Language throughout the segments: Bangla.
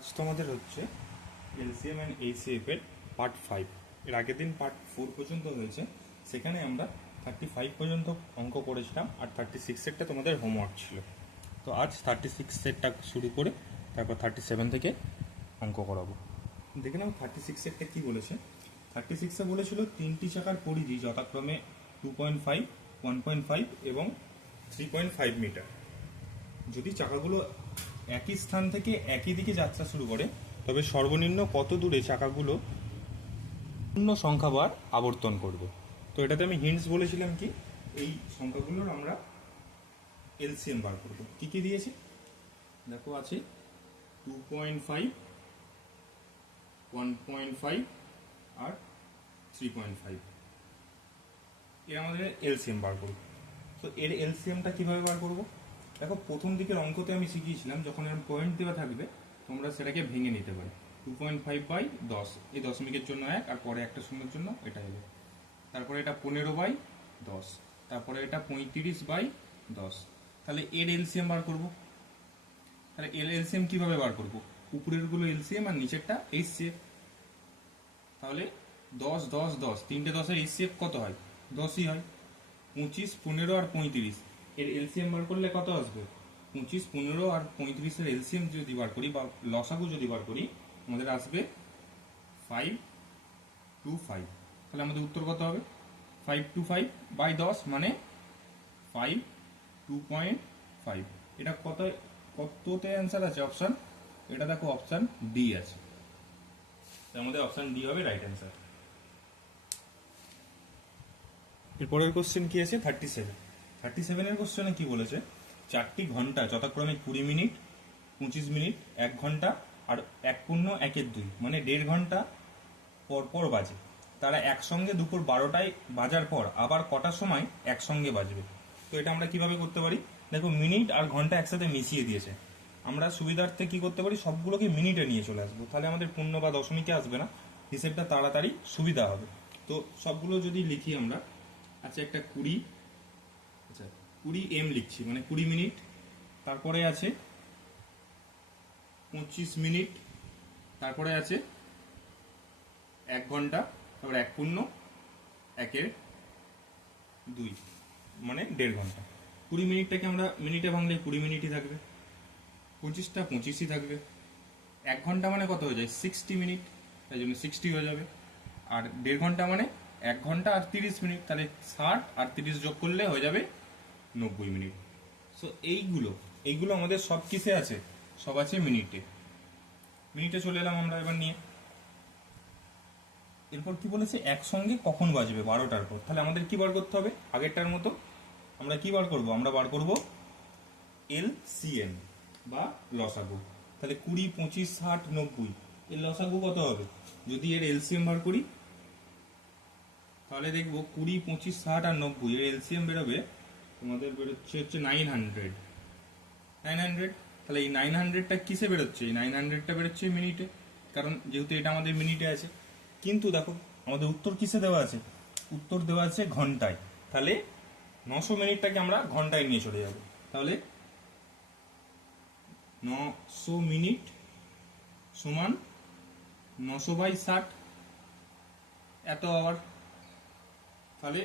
আজ তোমাদের হচ্ছে এলসিএম অ্যান্ড এইচসিএফ এর পার্ট 5। এর আগের দিন পার্ট 4 পর্যন্ত হয়েছে, সেখানে আমরা 35 পর্যন্ত অঙ্ক করেছিলাম আর 36 সেটটা তোমাদের হোমওয়ার্ক ছিল। তো আজ 36 সেটটা শুরু করে তারপর 37 থেকে অঙ্ক করাবো। দেখে নাও 36 সেটটা কী বলেছে। 36-এ বলেছিল তিনটি চাকার পরিধি যথাক্রমে 2.5, 1.5 এবং 3.5 মিটার। যদি চাকাগুলো একই স্থান থেকে একই দিকে যাত্রা শুরু করে, তবে সর্বনিম্ন কত দূরে চাকাগুলো পূর্ণ সংখ্যাবার আবর্তন করবে। তো এটাতে আমি হিন্টস বলেছিলাম কি, এই সংখ্যাগুলোর আমরা এলসিএম বার করবো। কি কি দিয়েছে দেখো, আছে 2.5, 1.5 আর 3.5। এর আমাদের এলসিএম বার করবো। তো এর এলসিএমটা কিভাবে বার করবো দেখো, প্রথম দিকের অঙ্কতে আমি শিখিয়েছিলাম যখন এরকম পয়েন্ট দেওয়া থাকবে তোমরা সেটাকে ভেঙে নিতে পারো। 2.5/10, এই দশমিকের জন্য 1 আর পরে একটা শূন্যের জন্য এটা হবে। তারপরে এটা 15/10, তারপরে এটা 35/10। তাহলে এর এলসিএম বার করব। তাহলে এর এলসিএম কিভাবে বার করব, উপরের গুলো এলসিএম আর নিচেরটা এইচসিএফ। তাহলে 10, 10, 10, তিনটে 10-এর এইচসিএফ কত হয়? 10ই হয়। 25, 15 আর 35, এর এলসিএম বার করলে কত আসবে? 25, 15 আর 35-এর এলসিএম যদি বার করি বা লসাগু যদি বার করি, আমাদের আসবে 525। তাহলে আমাদের উত্তর কত হবে? 525/10 মানে 5, 2.5। এটা কততে অ্যান্সার আছে অপশান? এটা দেখো অপশান ডি আছে, আমাদের অপশান ডি হবে রাইট অ্যান্সার। এরপরের কোশ্চেন কি আছে? 37-এর কোশ্চেনে কি বলেছে, চারটি ঘন্টা যথাক্রমে 20 মিনিট, 25 মিনিট, 1 ঘন্টা আর 1.1/2 মানে 1.5 ঘন্টা পর পর বাজে। তারা একসঙ্গে দুপুর 12টায় বাজার পর আবার কটার সময় একসঙ্গে বাজবে। তো এটা আমরা কিভাবে করতে পারি দেখো, মিনিট আর ঘন্টা একসাথে মিশিয়ে দিয়েছে। আমরা সুবিধার্থে কি করতে পারি, সবগুলোকে মিনিটে নিয়ে চলে আসবো, তাহলে আমাদের পূর্ণ বা দশমিকে আসবে না, হিসেবটা তাড়াতাড়ি সুবিধা হবে। তো সবগুলো যদি লিখি আমরা, আচ্ছা একটা 20 এম লিখছি মানে 20 মিনিট, তারপরে আছে 25 মিনিট, তারপরে আছে 1 ঘন্টা, তারপরে 1.1/2 মানে 1.5 ঘন্টা। 20 মিনিটটাকে আমরা মিনিটে ভাঙলে 20 মিনিটই থাকবে, 25টা 25ই থাকবে। 1 ঘন্টা মানে কত হয়ে যায়? 60 মিনিট, তাই জন্য 60 হয়ে যাবে। আর 1.5 ঘন্টা মানে 1 ঘন্টা আর 30 মিনিট, তাহলে 60 আর 30 যোগ করলে হয়ে যাবে 90 মিনিট। সো এইগুলো আমাদের সব কিসে আছে? সব আছে মিনিটে চলে এলাম আমরা এবার নিয়ে। এরপর কি বলেছে, একসঙ্গে কখন বাজবে? 12টার পর। তাহলে আমাদের কি বার করতে হবে? আগেরটার মতো আমরা কি বার করব? আমরা বার করব এলসিএম বা লসাগু। তাহলে 20, 25, 60, 90 এর লসাগু কত হবে? যদি এর এলসিএম বার করি তাহলে দেখবো 20, 25, 60 আর 90 এর এলসিএম বেরোবে, তোমাদের বেরোচ্ছে হচ্ছে 900। তাহলে এই 900টা কিসে বেরোচ্ছে? এই 900টা বেরোচ্ছে মিনিটে, কারণ যেহেতু এটা আমাদের মিনিটে আছে। কিন্তু দেখো আমাদের উত্তর কিসে দেওয়া আছে? উত্তর দেওয়া আছে ঘন্টায়। তাহলে 900 মিনিটটাকে আমরা ঘন্টায় নিয়ে চলে যাব। তাহলে 900 মিনিট সমান 900/60 এত আওয়ার। তাহলে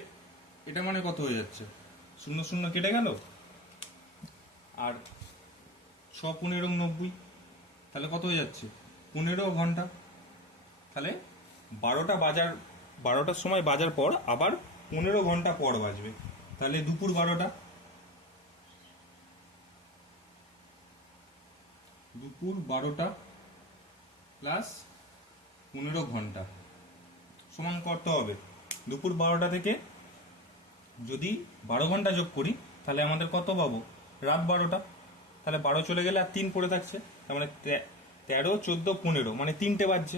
এটা মানে কত হয়ে যাচ্ছে? 0 0 কেটে গেল, আর 6, 15, 90, তাহলে কত হয়ে যাচ্ছে? 15 ঘন্টা। তাহলে 12টার সময় বাজার পর আবার 15 ঘন্টা পর বাজবে, তাহলে দুপুর 12টা। দুপুর 12টা প্লাস 15 ঘন্টা সমান কত হবে? দুপুর 12টা থেকে যদি 12 ঘন্টা যোগ করি তাহলে আমাদের কত পাবো? রাত 12টা। তাহলে 12 চলে গেলে আর 3 পড়ে থাকছে, তার মানে 13, 14, 15 মানে 3টে বাজছে।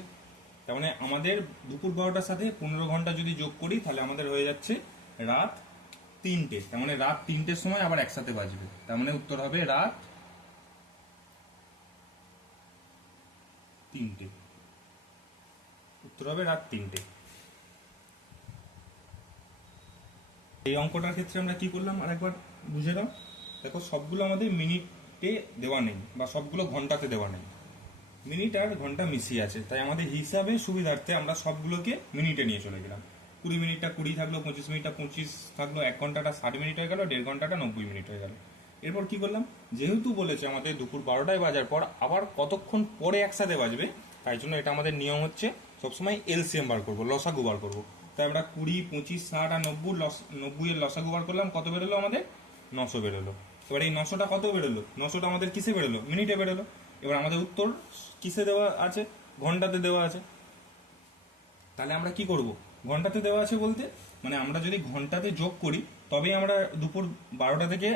তার মানে আমাদের দুপুর 12টার সাথে 15 ঘন্টা যদি যোগ করি তাহলে আমাদের হয়ে যাচ্ছে রাত 3টে। তার মানে রাত 3টের সময় আবার একসাথে বাজবে, তার মানে উত্তর হবে রাত 3টে। উত্তর হবে রাত 3টে। এই অঙ্কটার ক্ষেত্রে আমরা কি করলাম আরেকবার বুঝে নাও। দেখো সবগুলো আমাদের মিনিটে দেওয়া নেই বা সবগুলো ঘন্টাতে দেওয়া নেই, মিনিট আর ঘন্টা মিশিয়ে আছে, তাই আমাদের হিসাবে সুবিধার্থে আমরা সবগুলোকে মিনিটে নিয়ে চলে গেলাম। 20 মিনিটটা 20 থাকলো, 25 মিনিটটা 25 থাকলো, 1 ঘন্টাটা 60 মিনিট হয়ে গেল, 1.5 ঘন্টাটা 90 মিনিট হয়ে গেল। এরপর কি করলাম, যেহেতু বলেছে আমাদের দুপুর 12টায় বাজার পর আবার কতক্ষণ পরে একসাথে বাজবে, তাই জন্য এটা আমাদের নিয়ম হচ্ছে সবসময় এলসিএম বার করবো, লসাগু বার করবো। তাই আমরা 20, 25, 60 আর 90 এর লসাগু বার করলাম, কত বেরোলো আমাদের? 900 বেরোলো। এবার এই 900টা কত বেরোলো? 900টা আমাদের কিসে বেরোলো? মিনিটে বেরোলো। এবার আমাদের উত্তর কিসে দেওয়া আছে? ঘন্টাতে দেওয়া আছে। তাহলে আমরা কি করব? ঘন্টাতে দেওয়া আছে বলতে মানে আমরা যদি ঘন্টাতে যোগ করি তবেই আমরা দুপুর 12টা থেকে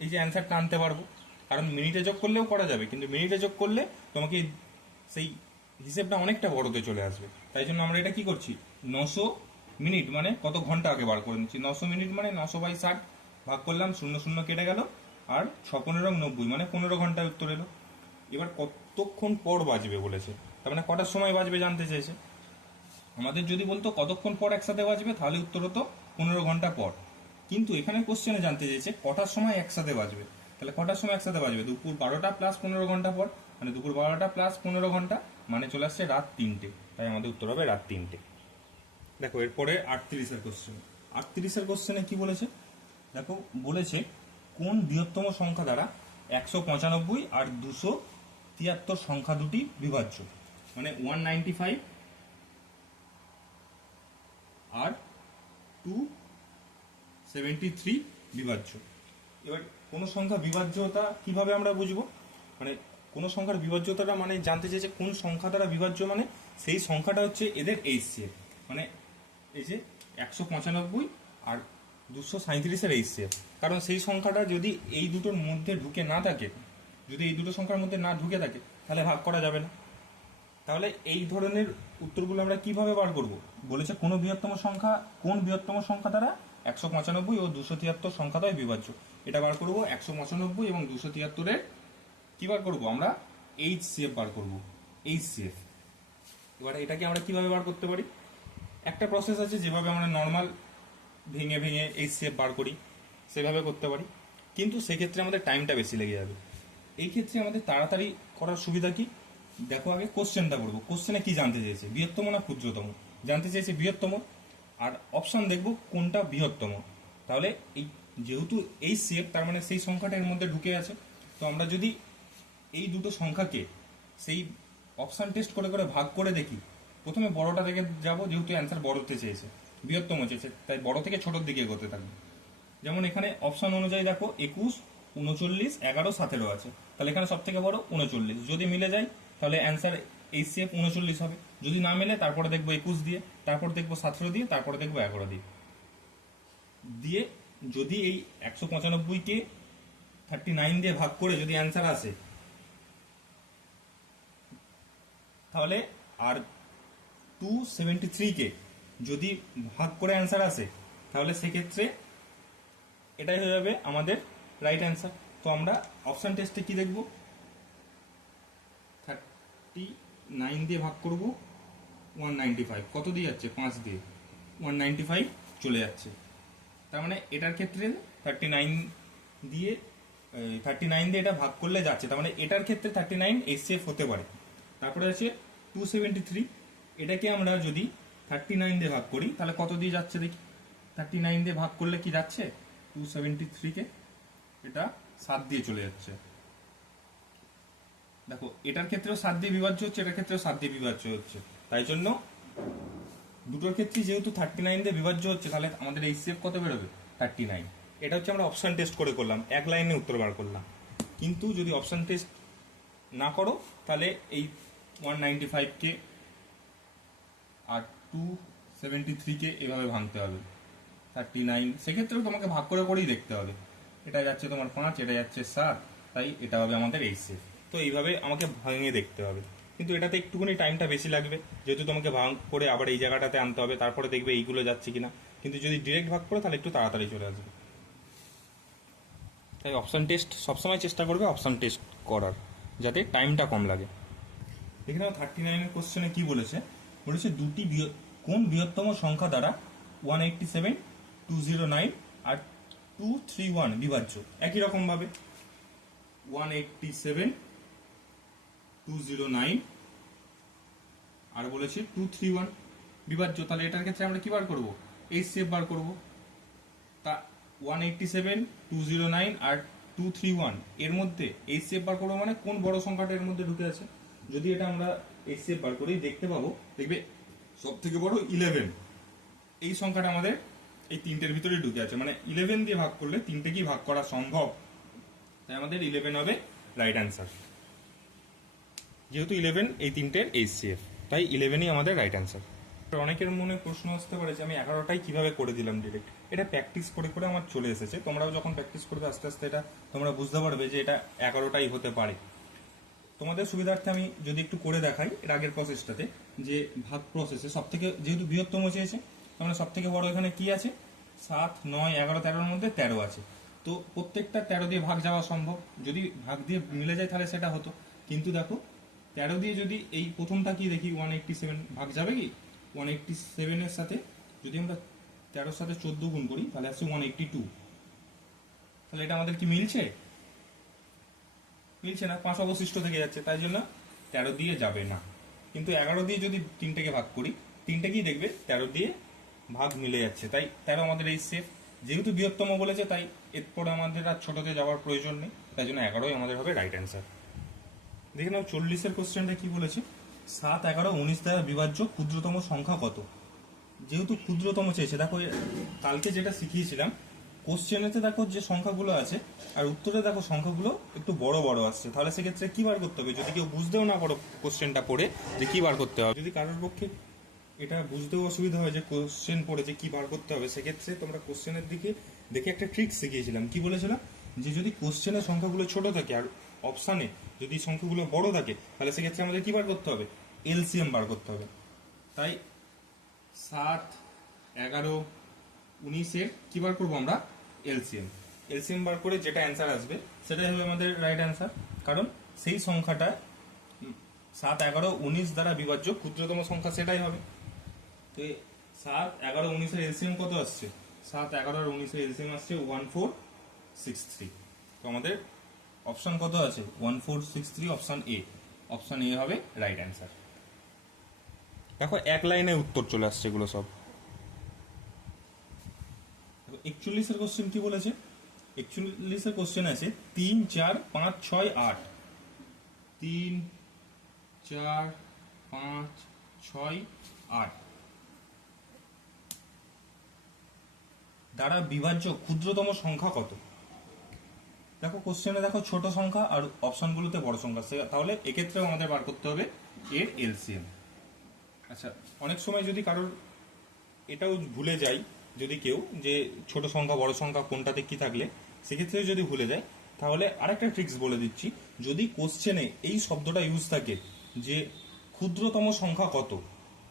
এই যে অ্যান্সারটা আনতে পারবো। কারণ মিনিটে যোগ করলেও করা যাবে, কিন্তু মিনিটে যোগ করলে তোমাকে সেই হিসেবটা অনেকটা বড়তে চলে আসবে। তাই জন্য আমরা এটা কি করছি, 900 মিনিট মানে কত ঘন্টা আগে বার করে নিচ্ছি। 900 মিনিট মানে 900/60 ভাগ করলাম, 0 0 কেটে গেল, আর 6 15 90 মানে 15 ঘন্টায় উত্তর এলো। এবার কতক্ষণ পর বাজবে বলেছে, তার মানে কটার সময় বাজবে জানতে চেয়েছে। আমাদের যদি বলতো কতক্ষণ পর একসাথে বাজবে, তাহলে উত্তর হতো 15 ঘন্টা পর। কিন্তু এখানে কোশ্চেনে জানতে চেয়েছে কটার সময় একসাথে বাজবে। তাহলে কটার সময় একসাথে বাজবে? দুপুর 12টা প্লাস 15 ঘন্টা পর, মানে দুপুর 12টা প্লাস 15 ঘন্টা মানে চলে আসছে রাত 3টে। তাই আমাদের উত্তর হবে রাত 3টে। দেখো এরপরে 38-এর কোশ্চেন। 38-এর কোশ্চেনে কি বলেছে দেখো, বলেছে কোন বৃহত্তম সংখ্যা দ্বারা 195 আর 273 সংখ্যা দুটি বিভাজ্য, মানে 195 আর 273 বিভাজ্য। এবার কোন সংখ্যা বিভাজ্যতা কিভাবে আমরা বুঝবো, মানে কোন সংখ্যার বিভাজ্যতাটা মানে জানতে চেয়েছে কোন সংখ্যা দ্বারা বিভাজ্য, মানে সেই সংখ্যাটা হচ্ছে এদের এইচসিএফ, মানে এই যে 195 আর 237-এর এইচসিএফ। কারণ সেই সংখ্যাটা যদি এই দুটোর মধ্যে ঢুকে না থাকে, যদি এই দুটো সংখ্যার মধ্যে না ঢুকে থাকে, তাহলে ভাগ করা যাবে না। তাহলে এই ধরনের উত্তরগুলো আমরা কিভাবে বার করব? বলেছে কোন বৃহত্তম সংখ্যা দ্বারা 195 ও 273 সংখ্যা দ্বয় বিভাজ্য। এটা বার করব 195 এবং 273-এর কি বার করব আমরা? এইচসিএফ বার করব, এইচসিএফ। এবার এটাকে আমরা কিভাবে বার করতে পারি? একটা প্রসেস আছে, যেভাবে আমরা নর্মাল ভেঙে ভেঙে এইচসিএফ বার করি সেভাবে করতে পারি, কিন্তু সেক্ষেত্রে আমাদের টাইমটা বেশি লেগে যাবে। এই ক্ষেত্রে আমাদের তাড়াতাড়ি করার সুবিধা কি? দেখো আগে কোশ্চেনটা করবো। কোশ্চেনে কি জানতে চেয়েছে? বৃহত্তম না ক্ষুদ্রতম? জানতে চেয়েছে বৃহত্তম, আর অপশন দেখবো কোনটা বৃহত্তম। তাহলে এই যেহেতু এইচসিএফ, তার মানে সেই সংখ্যাটা এর মধ্যে ঢুকে আছে। তো আমরা যদি এই দুটো সংখ্যাকে সেই অপশন টেস্ট করে করে ভাগ করে দেখি, প্রথমে বড়টা থেকে যাব, যেহেতু অ্যান্সার বড়তে চেয়েছে, বৃহত্তম চেয়েছে, তাই বড় থেকে ছোটোর দিকে এগোতে থাকবে। যেমন এখানে অপশন অনুযায়ী দেখো 21, 39, 11, 17 আছে, তাহলে এখানে সব থেকে বড় 39। যদি মিলে যায় তাহলে অ্যান্সার এইচসিএফ 39 হবে। যদি না মিলে তারপরে দেখবো 21 দিয়ে, তারপর দেখবো 17 দিয়ে, তারপরে দেখবো 11 দিয়ে। দিয়ে যদি এই 195-কে 39 দিয়ে ভাগ করে যদি অ্যান্সার আসে, তাহলে আর 273-কে যদি ভাগ করে অ্যান্সার আসে, তাহলে সেক্ষেত্রে এটাই হয়ে যাবে আমাদের রাইট অ্যান্সার। তো আমরা অপশন টেস্টে কি দেখব? 39 দিয়ে ভাগ করব 195, কত দিয়ে যাচ্ছে? 5 দিয়ে 195 চলে যাচ্ছে। তার মানে এটার ক্ষেত্রে 39 দিয়ে এটা ভাগ করলে যাচ্ছে, তার মানে এটার ক্ষেত্রে 39 এইচসিএফ হতে পারে। তারপরে আছে 273, এটাকে আমরা যদি 39 দিয়ে ভাগ করি তাহলে কত দিয়ে যাচ্ছে দেখি। 39 দিয়ে ভাগ করলে কি যাচ্ছে? 273-কে এটা 7 দিয়ে চলে যাচ্ছে। দেখো এটার ক্ষেত্রেও 7 দিয়ে বিভাজ্য হচ্ছে, এটার ক্ষেত্রেও 7 দিয়ে বিভাজ্য হচ্ছে। তাই জন্য দুটোর ক্ষেত্রে যেহেতু 39 দিয়ে বিভাজ্য হচ্ছে, তাহলে আমাদের এইচসিএফ কত বেরোবে? 39। এটা হচ্ছে আমরা অপশন টেস্ট করে করলাম, এক লাইনে উত্তর বার করলাম। কিন্তু যদি অপশন টেস্ট না করো, তাহলে এই 195-কে আর 273-কে এভাবে ভাঙতে হবে। 39, সেক্ষেত্রেও তোমাকে ভাগ করে করেই দেখতে হবে। এটা যাচ্ছে তোমার 5, এটা যাচ্ছে 7, তাই এটা হবে আমাদের এইচসিএফ। তো এইভাবে আমাকে ভাঙিয়ে দেখতে হবে, কিন্তু এটাতে একটুখানি টাইমটা বেশি লাগবে, যেহেতু তোমাকে ভাগ করে আবার এই জায়গাটাতে আনতে হবে, তারপরে দেখবে এইগুলো যাচ্ছে কিনা। কিন্তু যদি ডিরেক্ট ভাগ করো তাহলে একটু তাড়াতাড়ি চলে আসবে। তাই অপশন টেস্ট সবসময় চেষ্টা করবে অপশন টেস্ট করার, যাতে টাইমটা কম লাগে। এখানে 39-এর কোশ্চেনে কি বলেছে? বলেছে কোন বৃহত্তম সংখ্যা দ্বারা 187, 209 আর 231 বিভাজ্য। একই রকম ভাবে 187, 209 আর বলেছে 231 বিভাজ্য। তাহলে এটার ক্ষেত্রে আমরা কি বার করব? HCF বার করব। তা 187, 209 আর 231 এর মধ্যে HCF বার করবো, মানে কোন বড় সংখ্যাটা এর মধ্যে ঢুকে আছে। যদি এটা আমরা HCF বার করি দেখতে পাবো, দেখবে সব থেকে বড় 11, এই সংখ্যাটা আমাদের এই তিনটের ভিতরে ঢুকে আছে, মানে 11 দিয়ে ভাগ করলে তিনটে কি ভাগ করা সম্ভব, তাই আমাদের 11 হবে রাইট অ্যান্সার। যেহেতু 11 এই তিনটের HCF, তাই 11ই আমাদের রাইট অ্যান্সার। অনেকের মনে প্রশ্ন আসতে পারে যে আমি 11টাই কিভাবে করে দিলাম ডিরেক্ট। এটা প্র্যাকটিস করে করে আমার চলে এসেছে, তোমরাও যখন প্র্যাকটিস করবে আস্তে আস্তে এটা তোমরা বুঝতে পারবে যে এটা 11টাই হতে পারে। তোমাদের সুবিধার্থে আমি যদি একটু করে দেখাই এর আগের প্রসেসটাতে, যে ভাগ প্রসেসে সব থেকে যেহেতু বৃহত্তম চেয়েছে, তাহলে সব থেকে বড় এখানে কি আছে? 7, 9, 11, 13-র মধ্যে 13 আছে। তো প্রত্যেকটা 13 দিয়ে ভাগ যাওয়া সম্ভব, যদি ভাগ দিয়ে মিলে যায় তাহলে সেটা হতো। কিন্তু দেখো 13 দিয়ে যদি এই প্রথমটা কি দেখি 187 ভাগ যাবে কি? 187 এর সাথে যদি আমরা 13-র সাথে 14 গুণ করি তাহলে আসছে 182। তাহলে এটা আমাদের কি মিলছে? মিলছে না, 5 অবশিষ্ট থেকে যাচ্ছে, তাই জন্য 13 দিয়ে যাবে না। কিন্তু 11 দিয়ে যদি তিনটেকে ভাগ করি, তিনটে কি দেখবে 13 দিয়ে ভাগ মিলে যাচ্ছে, তাই 13 আমাদের এই সেফ। যেহেতু বৃহত্তম বলেছে তাই এরপর আমাদের আর ছোটতে যাওয়ার প্রয়োজন নেই, তাই জন্য 11ই আমাদের হবে রাইট অ্যান্সার। দেখে নাও 40-এর কোশ্চেনটা কি বলেছে? 7, 11, 19 দ্বারা বিভাজ্য ক্ষুদ্রতম সংখ্যা কত? যেহেতু ক্ষুদ্রতম চেয়েছে, দেখো কালকে যেটা শিখিয়েছিলাম কোশ্চেনেতে দেখো যে সংখ্যাগুলো আছে আর উত্তরে দেখো সংখ্যাগুলো একটু বড় বড় আসছে, তাহলে সেক্ষেত্রে কি বার করতে হবে? যদি কেউ বুঝতেও না পারো কোশ্চেনটা পড়ে যে কি বার করতে হবে, যদি কারোর পক্ষে এটা বুঝতেও অসুবিধা হয় যে কোশ্চেন পড়ে যে কি বার করতে হবে, সেক্ষেত্রে তোমরা কোশ্চেনের দিকে দেখে একটা ট্রিক শিখিয়েছিলাম। কি বলেছিলাম? যে যদি কোশ্চেনের সংখ্যাগুলো ছোট থাকে আর অপশানে যদি সংখ্যাগুলো বড় থাকে, তাহলে সেক্ষেত্রে আমাদের কি বার করতে হবে? এলসিএম বার করতে হবে। তাই 7, 11, 19-এর কি বার করবো আমরা? এলসিএম। এলসিএম বার করে যেটা অ্যান্সার আসবে সেটাই হবে আমাদের রাইট অ্যান্সার, কারণ সেই সংখ্যাটা 7, 11, 19 দ্বারা বিভাজ্য ক্ষুদ্রতম সংখ্যা সেটাই হবে। তো 7, 11, 19-এর এলসিএম কত আসছে? 7, 11 আর 19-এর এলসিএম আসছে 1463। তো আমাদের অপশন কত আছে? 1463, অপশন এ। অপশন এ হবে রাইট অ্যান্সার। দেখো এক লাইনে উত্তর চলে আসছে এগুলো সব। 41-এর কোশ্চেন কি বলেছে? 41-এর কোশ্চেন আছে 3, 4, 5, 6, 8। 3, 4, 5, 6, 8 দ্বারা বিভাজ্য ক্ষুদ্রতম সংখ্যা কত? দেখো কোশ্চেনে দেখো ছোট সংখ্যা আর অপশনগুলোতে বড় সংখ্যা, তাহলে এক্ষেত্রেও আমাদের বার করতে হবে এর এলসিএম। আচ্ছা, অনেক সময় যদি কারোর এটাও ভুলে যায়, যদি কেউ যে ছোট সংখ্যা বড় সংখ্যা কোনটাতে কি থাকলে, সেক্ষেত্রে যদি ভুলে যায়, তাহলে আরেকটা ট্রিক্স বলে দিচ্ছি। যদি কোশ্চেনে এই শব্দটা ইউজ থাকে যে ক্ষুদ্রতম সংখ্যা কত,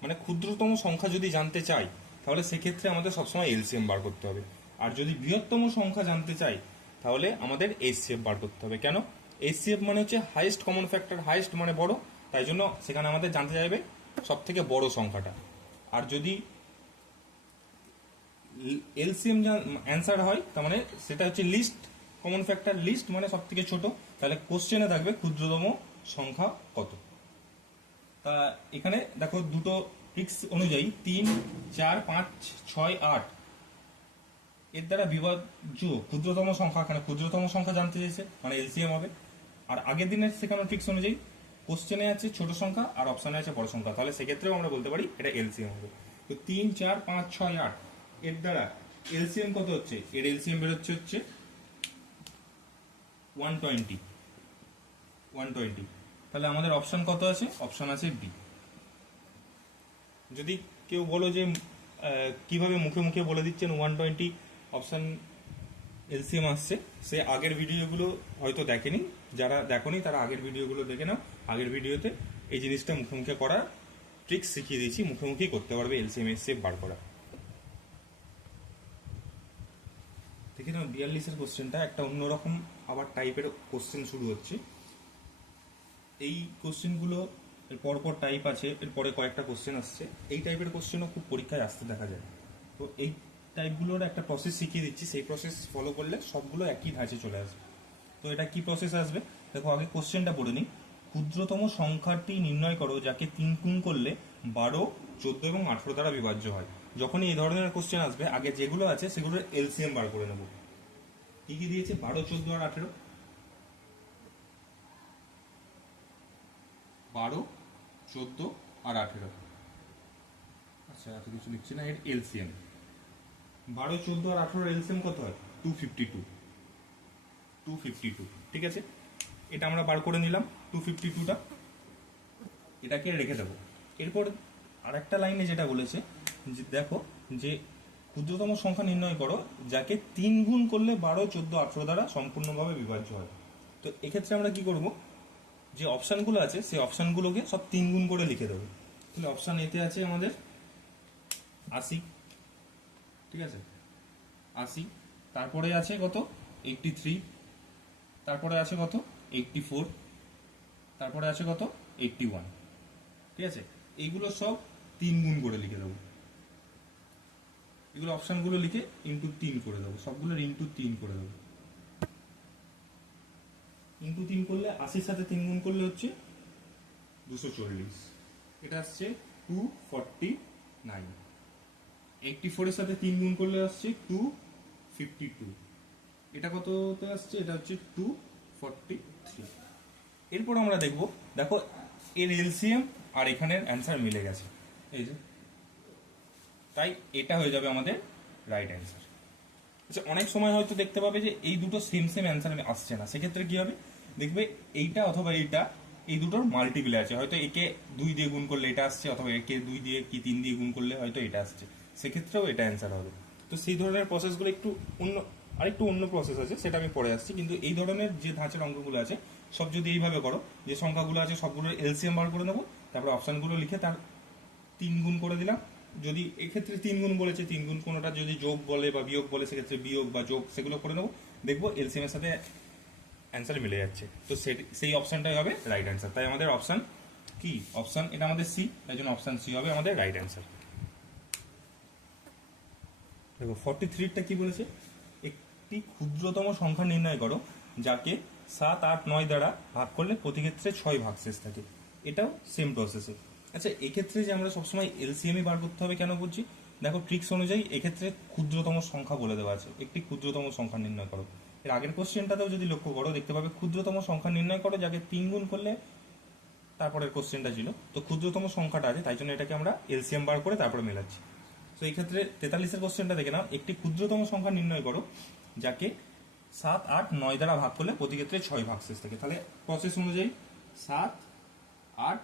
মানে ক্ষুদ্রতম সংখ্যা যদি জানতে চাই, তাহলে সেক্ষেত্রে আমাদের সবসময় এলসিএম বার করতে হবে। আর যদি বৃহত্তম সংখ্যা জানতে চাই, তাহলে আমাদের এইচসিএফ বার করতে হবে। কেন? এইচসিএফ মানে হচ্ছে হাইয়েস্ট কমন ফ্যাক্টর, হাইয়েস্ট মানে বড়, তাই জন্য সেখানে আমাদের জানতে চাইবে সব থেকে বড় সংখ্যাটা। আর যদি এলসিএম অ্যান্সার হয়, তার মানে সেটা হচ্ছে লিস্ট কমন ফ্যাক্টর, লিস্ট মানে সব থেকে ছোট, তাহলে কোশ্চেনে থাকবে ক্ষুদ্রতম সংখ্যা কত। তা এখানে দেখো দুটো ট্রিক্স অনুযায়ী 3, 4, 5, 6, 8 এর দ্বারা বিভাজ্য ক্ষুদ্রতম সংখ্যা, এখানে ক্ষুদ্রতম সংখ্যা জানতে চাইছে, মানে এলসিএম হবে। আর আগের দিনের শেখানো ট্রিক্স অনুযায়ী কোশ্চেনে আছে ছোট সংখ্যা আর অপশনে আছে বড় সংখ্যা, তাহলে সেক্ষেত্রেও আমরা বলতে পারি এটা এলসিএম হবে। তো 3, 4, 5, 6, 8 এর দ্বারা এলসিএম কত হচ্ছে? এর এলসিএম বেরোচ্ছে হচ্ছে 120। তাহলে আমাদের অপশন কত আছে? অপশন আছে বি। যদি কেউ বলো যে কিভাবে মুখে মুখে বলে দিচ্ছেন 120 অপশন এলসিএম আসছে, সে আগের ভিডিওগুলো হয়তো দেখেনি, যারা দেখোনি তারা আগের ভিডিওগুলো দেখে নাও। আগের ভিডিওতে এই জিনিসটা মুখে মুখে করা ট্রিক্স শিখিয়ে দিয়েছি, মুখে মুখেই করতে পারবে এলসিএম এসএফ বার করা। দেখে নাও 42-এর কোশ্চেনটা একটা অন্যরকম আবার টাইপের কোশ্চেন শুরু হচ্ছে। এই কোশ্চেনগুলো এর পরপর টাইপ আছে, এরপরে কয়েকটা কোশ্চেন আসছে। এই টাইপের কোশ্চেনও খুব পরীক্ষায় আসতে দেখা যায়। তো এই টাইপগুলোর একটা প্রসেস শিখিয়ে দিচ্ছি, সেই প্রসেস ফলো করলে সবগুলো একই ধাঁচে চলে আসবে। তো এটা কি প্রসেস আসবে দেখো, আগে কোশ্চেনটা পড়ে নিই। ক্ষুদ্রতম সংখ্যাটি নির্ণয় করো যাকে 3 গুণ করলে 12, 14 এবং 18 দ্বারা বিভাজ্য হয়। যখনই এই ধরনের কোশ্চেন আসবে আগে যেগুলো আছে সেগুলোর এলসিএম বার করে নেব। কি কি দিয়েছে? 12, 14 আর 18। 12, 14 আর 18। আচ্ছা, এত কিছু লিখছি না, এর এলসিএম 12, 14 আর 18 এলসিএম কত হয়? 252। ঠিক আছে, এটা আমরা বার করে নিলাম 252টা, এটাকে রেখে দেবো। এরপর আরেকটা লাইনে যেটা বলেছে যে দেখো যে ক্ষুদ্রতম সংখ্যা নির্ণয় করো যাকে 3 গুণ করলে 12, 14, 18 দ্বারা সম্পূর্ণভাবে বিভাজ্য হয়। তো এক্ষেত্রে আমরা কি করব, যে অপশানগুলো আছে সেই অপশানগুলোকে সব 3 গুণ করে লিখে দেবো। তাহলে অপশান এতে আছে আমাদের 80, ঠিক আছে, 80। তারপরে আছে কত? 83। তারপরে আছে কত? 84। তারপরে আছে কত? 81। ঠিক আছে, এইগুলো সব 3 গুণ করে লিখে দেবো। এগুলো অপশানগুলো লিখে ইন্টু 3 করে দেবো, সবগুলোর ইন্টু 3 করে দেবো। ইন্টু 3 করলে 80-র সাথে 3 গুণ করলে হচ্ছে 240। এটা আসছে 249। 84-এর সাথে 3 গুণ করলে আসছে 252। এটা কততে আসছে? এটা হচ্ছে 243। এরপর আমরা দেখো এর এলসিএম আর এখানের অ্যান্সার মিলে গেছে, এই যে, তাই এটা হয়ে যাবে আমাদের রাইট অ্যান্সার। আচ্ছা, অনেক সময় হয়তো দেখতে পাবে যে এই দুটো সেম সেম অ্যান্সার আসছে না, সেক্ষেত্রে কি হবে? দেখবে এইটা অথবা এইটা, এই দুটোর মাল্টিপল আছে, হয়তো একে 2 দিয়ে গুণ করলে এটা আসছে, অথবা একে 2 দিয়ে কি 3 দিয়ে গুণ করলে হয়তো এটা আসছে, সেক্ষেত্রেও এটা অ্যান্সার হবে। তো সেই ধরনের প্রসেসগুলো একটু আরেকটু অন্য প্রসেস আছে, সেটা আমি পরে আসছি। কিন্তু এই ধরনের যে ধাঁচের অঙ্কগুলো আছে সব যদি এইভাবে করো, যে সংখ্যাগুলো আছে সবগুলোর এলসিএম বার করে নেবো, তারপরে অপশানগুলো লিখে তার 3 গুণ করে দিলাম। যদি এক্ষেত্রে 3 গুণ বলেছে, 3 গুণ কোনোটা যদি যোগ বলে বা বিয়োগ বলে, সেক্ষেত্রে বিয়োগ বা যোগ সেগুলো করে নেবো, দেখবো এলসিএম এর সাথে অ্যান্সার মিলে যাচ্ছে। তো সেই অপশানটাই হবে রাইট অ্যান্সার। তাই আমাদের অপশান কি? অপশান এটা আমাদের সি, তাই জন্য অপশান সি হবে আমাদের রাইট অ্যান্সার। দেখো 43টা কি বলেছে? একটি ক্ষুদ্রতম সংখ্যা নির্ণয় করো যাকে 7, 8, 9 দ্বারা ভাগ করলে প্রতি ক্ষেত্রে 6 ভাগশেষ থাকে। এটাও সেম প্রসেসে। আচ্ছা, এক্ষেত্রে যে আমরা সবসময় এলসিএমই বার করতে হবে কেন বলছি? দেখো ট্রিক্স অনুযায়ী এক্ষেত্রে ক্ষুদ্রতম সংখ্যা বলে দেওয়া আছে, একটি ক্ষুদ্রতম সংখ্যা নির্ণয় করো। এর আগের কোশ্চেনটাতেও যদি লক্ষ্য করো দেখতে পাবে ক্ষুদ্রতম সংখ্যা নির্ণয় করো যাকে 3 গুণ করলে, তারপরের কোশ্চেনটা ছিল তো ক্ষুদ্রতম সংখ্যাটা আছে, তাই জন্য এটাকে আমরা এলসিএম বার করে তারপরে মেলাচ্ছি। তো এই ক্ষেত্রে 43-এর কোশ্চেনটা দেখে নাও, একটি ক্ষুদ্রতম সংখ্যা নির্ণয় করো যাকে 7, 8, 9 দ্বারা ভাগ করলে প্রতি ক্ষেত্রে 6 ভাগশেষ থাকে। তাহলে প্রসেস অনুযায়ী 7, 8,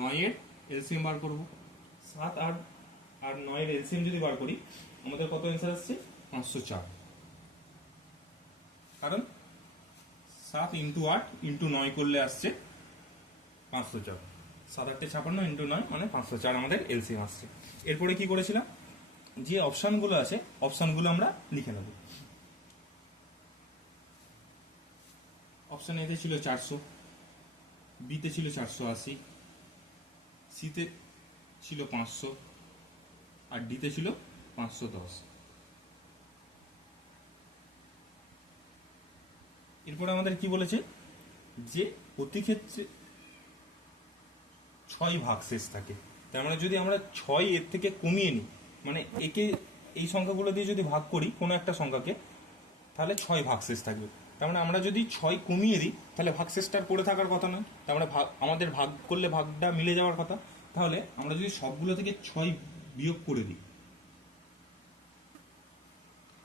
9 এর এলসিএম বার করব। 7, 8 আর 9 এর এলসিএম যদি বার করি আমাদের কত অ্যান্সার আসছে? 504। কারণ 7 ইন্টু 8 ইন্টু 9 করলে আসছে 504। 7, 8 56 ইন্টু 9 মানে 504 আমাদের এলসিএম আসছে। এরপরে কি করেছিলাম, যে অপশানগুলো আছে অপশানগুলো আমরা লিখে নেব। অপশান এতে ছিল 400, বিতে ছিল 480, সিতে ছিল 500 আর ডিতে ছিল 510। এরপরে আমাদের কি বলেছে, যে প্রতি ক্ষেত্রে 6 ভাগশেষ থাকে। তার মানে যদি আমরা 6 এর থেকে কমিয়ে নিই, মানে একে এই সংখ্যাগুলো দিয়ে যদি ভাগ করি কোনো একটা সংখ্যাকে, তাহলে 6 ভাগশেষ থাকবে। তার মানে আমরা যদি 6 কমিয়ে দিই তাহলে ভাগশেষটার পড়ে থাকার কথা নয়, তার মানে আমাদের ভাগ করলে ভাগটা মিলে যাওয়ার কথা। তাহলে আমরা যদি সবগুলো থেকে 6 বিয়োগ করে দিই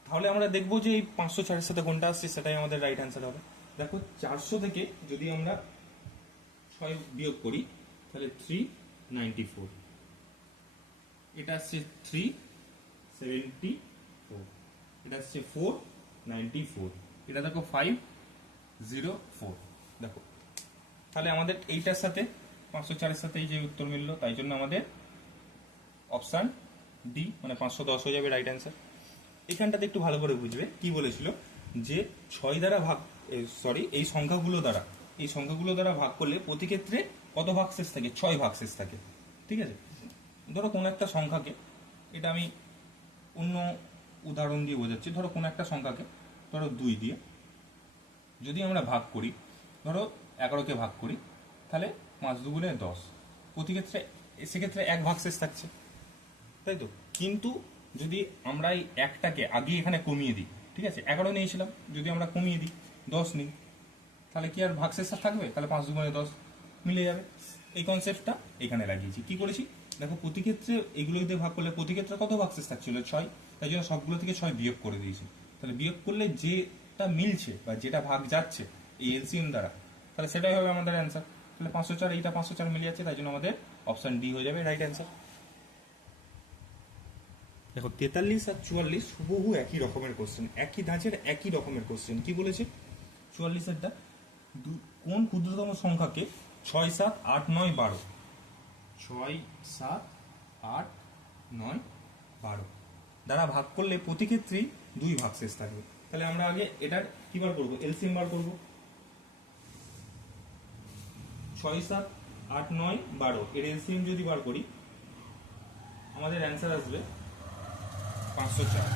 তাহলে আমরা দেখবো যে এই 504-এর সাথে কোনটা আসছে সেটাই আমাদের রাইট অ্যান্সার হবে। দেখো 400 থেকে যদি আমরা 6 বিয়োগ করি তাহলে 394, এটা আসছে 374, এটা আসছে 494, এটা দেখো 504। দেখো তাহলে আমাদের এইটার সাথে 504-এর সাথে এই যে উত্তর মিললো, তাই জন্য আমাদের অপশান ডি মানে 510 হয়ে যাবে রাইট অ্যান্সার। এখানটাতে একটু ভালো করে বুঝবে কি বলেছিল, যে 6 দ্বারা ভাগ, এই সংখ্যাগুলো দ্বারা ভাগ করলে প্রতি ক্ষেত্রে কত ভাগশেষ থাকে? 6 ভাগশেষ থাকে। ঠিক আছে, ধরো কোন একটা সংখ্যাকে, এটা আমি অন্য উদাহরণ দিয়ে বোঝাচ্ছি, ধরো কোন একটা সংখ্যাকে ধরো 2 দিয়ে যদি আমরা ভাগ করি, ধরো 11কে ভাগ করি, তাহলে 5 দুগুণে 10, প্রতি ক্ষেত্রে সেক্ষেত্রে 1 ভাগশেষ থাকছে, তাই তো। কিন্তু যদি আমরা এই একটাকে আগে এখানে কমিয়ে দিই, ঠিক আছে, 11 নিয়েছিলাম, যদি আমরা কমিয়ে দিই 10 নিই, তাহলে কি আর ভাগশেষ থাকবে? তাহলে 5 দুগুণে 10 মিলে যাবে। এই কনসেপ্টটা এখানে লাগিয়েছি। কি করেছি দেখো, প্রতি ক্ষেত্রে এগুলো দিয়ে ভাগ করলে প্রতি ক্ষেত্রে কত ভাগশেষ থাকছিল? 6। তাই জন্য সবগুলো থেকে 6 বিয়োগ করে দিয়েছি। তাহলে বিয়োগ করলে যেটা মিলছে বা যেটা ভাগ যাচ্ছে এই এলসিএম দ্বারা, তাহলে সেটাই হবে আমাদের অ্যান্সার। তাহলে 504, এইটা 504 মিলে যাচ্ছে, তাই জন্য আমাদের অপশন ডি হয়ে যাবে রাইট অ্যান্সার। দেখো 43 আর 44 হুবহু একই রকমের কোশ্চেন, একই ধাঁচের একই রকমের কোশ্চেন। কি বলেছে 44এরটা, কোন ক্ষুদ্রতম সংখ্যাকে 6, 7, 8, 9, 12 6, 7, 8, 9, 12 দ্বারা ভাগ করলে প্রতি ক্ষেত্রেই 2 ভাগশেষ থাকবে। তাহলে আমরা আগে এটার কি বার করবো? এলসিএম বার করবো। 6, 7, 8, 9, 12 এর এলসিএম যদি বার করি আমাদের অ্যান্সার আসবে 504।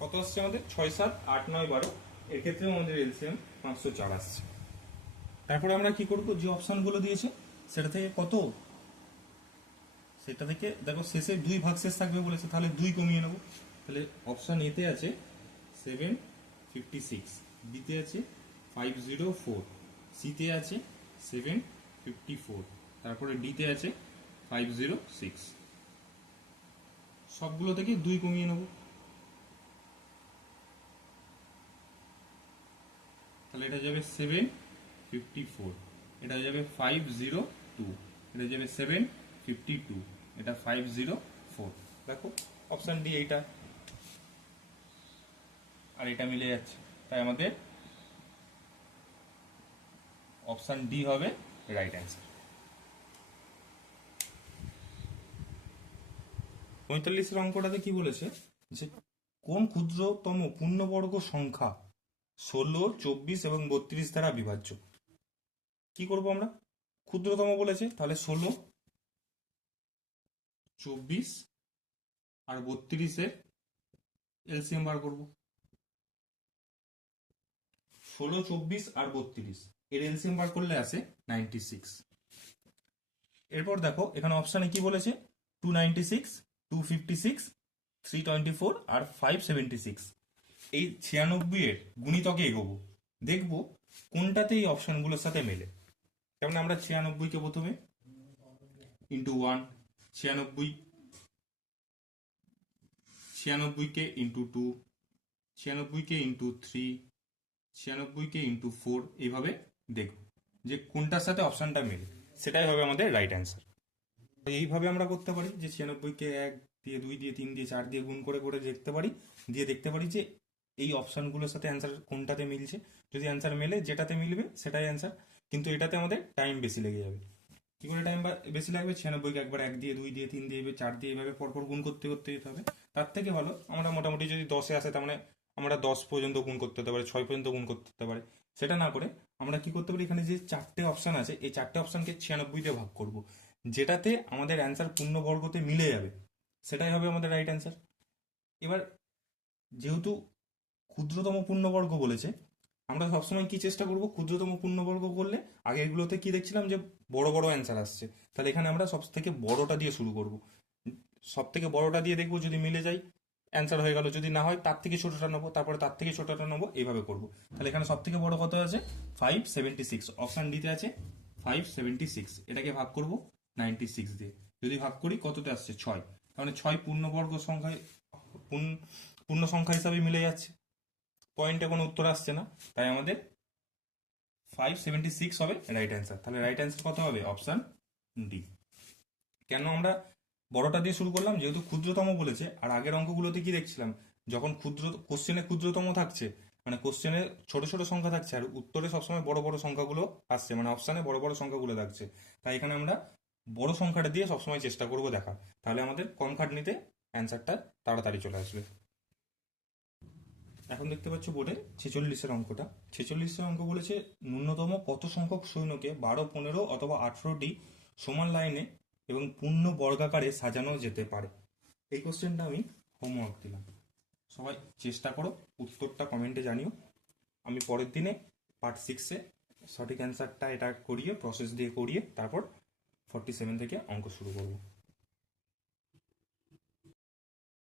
কত আসছে আমাদের? 6, 7, 8, 9, 12 এর ক্ষেত্রেও আমাদের এলসিএম 504 আসছে। তারপরে আমরা কি করব? যে অপশনগুলো দিয়েছে সেটা থেকে কত, সেটা থেকে দেখো শেষে 2 ভাগশেষ থাকবে বলেছে, তাহলে 2 কমিয়ে নেব। তাহলে অপশন এতে আছে 756, বিতে আছে 504, সিতে আছে 754, তারপরে ডিতে আছে 506। সবগুলো থেকে 2 কমিয়ে নেব। তাহলে এটা যাবে 754, এটা যাবে 502, এটা যাবে 752, এটা 504। দেখো অপশন ডি এইটা, আর এটা মিলে যাচ্ছে, তাই আমাদের অপশন ডি হবে রাইট অ্যান্সার। 45 অঙ্কটাতে কি বলেছে যে কোন ক্ষুদ্রতম পূর্ণবর্গ সংখ্যা 16, 24 এবং 32 দ্বারা বিভাজ্য? কি করব আমরা? ক্ষুদ্রতম বলেছে, তাহলে 16, 24 আর 32 এলসিএম বার করব। 16, 24 আর 32 এর এলসিএম বার করলে আসে 96। এরপর দেখো এখানে অপশানে কি বলেছে? 296, 256, 324 আর 576। এই 96 এর গুণিতকে এগোবো, দেখবো কোনটাতে এই অপশনগুলোর সাথে মেলে। যেমন আমরা 96কে প্রথমে ইন্টু 1, 96, 96কে ইন্টু 2, 96কে ইন্টু 3, 96কে ইন্টু 4, এইভাবে দেখব যে কোনটার সাথে অপশনটা মেলে, সেটাই হবে আমাদের রাইট অ্যান্সার। এইভাবে আমরা করতে পারি যে 96কে 1 দিয়ে, 2 দিয়ে, 3 দিয়ে, 4 দিয়ে গুণ করে করে দেখতে পারি, দিয়ে দেখতে পারি যে এই অপশনগুলোর সাথে অ্যান্সার কোনটাতে মিলছে। যদি অ্যান্সার মেলে যেটাতে মিলবে সেটাই অ্যান্সার, কিন্তু এটাতে আমাদের টাইম বেশি লেগে যাবে। কি করে টাইম বেশি লাগবে? 96কে একবার 1 দিয়ে, 2 দিয়ে, 3 দিয়ে, 4 দিয়ে এইভাবে পরপর গুণ করতে করতে যেতে হবে। তার থেকে ভালো আমরা মোটামুটি যদি 10-এ আসে তার মানে আমরা 10 পর্যন্ত গুণ করতে হতে পারে, 6 পর্যন্ত গুণ করতে হতে পারে। সেটা না করে আমরা কি করতে পারি, এখানে যে 4টে অপশন আছে এই 4টে অপশনকে 96 দিয়ে ভাগ করব, যেটাতে আমাদের অ্যান্সার পূর্ণবর্গতে মিলে যাবে, সেটাই হবে আমাদের রাইট অ্যান্সার। এবার যেহেতু ক্ষুদ্রতম পূর্ণবর্গ বলেছে, আমরা সবসময় কি চেষ্টা করব? ক্ষুদ্রতম পূর্ণবর্গ করলে আগে এগুলোতে কি দেখছিলাম যে বড় বড় অ্যান্সার আসছে, তাহলে এখানে আমরা সব থেকে বড়টা দিয়ে শুরু করব। সব থেকে বড়টা দিয়ে দেখবো, যদি মিলে যায় অ্যান্সার হয়ে গেল, যদি না হয় তার থেকে ছোটটা নেবো, তারপরে তার থেকে ছোটটা নেবো, এইভাবে করবো। তাহলে এখানে সব থেকে বড় কত আছে? 576, অপশন ডিতে আছে 576। এটাকে ভাগ করব 96 দিয়ে, যদি ভাগ করি কততে আসছে? 6। তাহলে 6 পূর্ণবর্গ সংখ্যায় পূর্ণ সংখ্যা হিসাবে মিলে যাচ্ছে, পয়েন্টে কোনো উত্তর আসছে না, তাই আমাদের 576 হবে রাইট অ্যান্সার। তাহলে রাইট অ্যান্সার কত হবে? Option D. কেন আমরা বড়টা দিয়ে শুরু করলাম? যেহেতু ক্ষুদ্রতম বলেছে, আর আগের অঙ্কগুলোতে কি দেখছিলাম, যখন কোশ্চেনে ক্ষুদ্রতম থাকছে, মানে কোশ্চেনে ছোট ছোট সংখ্যা থাকছে আর উত্তরে সবসময় বড় বড় সংখ্যাগুলো আসছে, মানে অপশানে বড় বড় সংখ্যাগুলো থাকছে, তাই এখানে আমরা বড় সংখ্যাটা দিয়ে সবসময় চেষ্টা করব দেখা, তাহলে আমাদের কম খাটনিতে অ্যান্সারটা তাড়াতাড়ি চলে আসবে। এখন দেখতে পাচ্ছ বোর্ডে 46-এর অঙ্কটা। 46-এর অঙ্ক বলেছে ন্যূনতম কত সংখ্যক সৈন্যকে 12, 15 অথবা 18টি সমান লাইনে এবং পূর্ণ বর্গাকারে সাজানো যেতে পারে। এই কোশ্চেনটা আমি হোমওয়ার্ক দিলাম, সবাই চেষ্টা করো, উত্তরটা কমেন্টে জানিও। আমি পরের দিনে পার্ট 6-এ সঠিক অ্যান্সারটা এটা করিয়ে প্রসেস দিয়ে করিয়ে তারপর 47 থেকে অঙ্ক শুরু করবো।